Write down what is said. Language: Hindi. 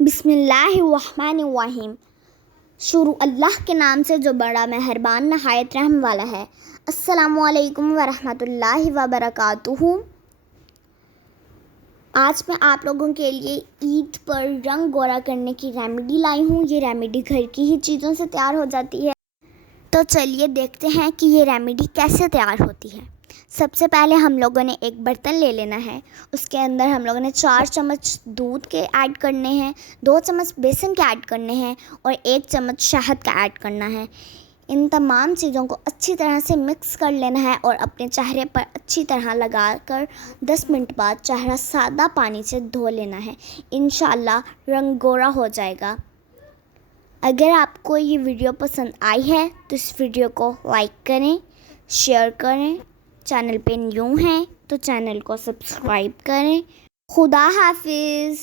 बिस्मिल्लाहिर्रहमानिर्रहीम। शुरू अल्लाह के नाम से जो बड़ा मेहरबान नहायत रहम वाला है। अस्सलामुअलैकुम वरहमतुल्लाहि वबरकातुहू। आज मैं आप लोगों के लिए ईद पर रंग गोरा करने की रेमेडी लाई हूँ। ये रेमेडी घर की ही चीज़ों से तैयार हो जाती है। तो चलिए देखते हैं कि ये रेमेडी कैसे तैयार होती है। सबसे पहले हम लोगों ने एक बर्तन ले लेना है। उसके अंदर हम लोगों ने 4 चम्मच दूध के ऐड करने हैं, 2 चम्मच बेसन के ऐड करने हैं और 1 चम्मच शहद का ऐड करना है। इन तमाम चीज़ों को अच्छी तरह से मिक्स कर लेना है और अपने चेहरे पर अच्छी तरह लगाकर 10 मिनट बाद चेहरा सादा पानी से धो लेना है। इंशाअल्लाह रंग गोरा हो जाएगा। अगर आपको ये वीडियो पसंद आई है तो इस वीडियो को लाइक करें, शेयर करें। चैनल पे न्यू हैं तो चैनल को सब्सक्राइब करें। खुदा हाफिज़।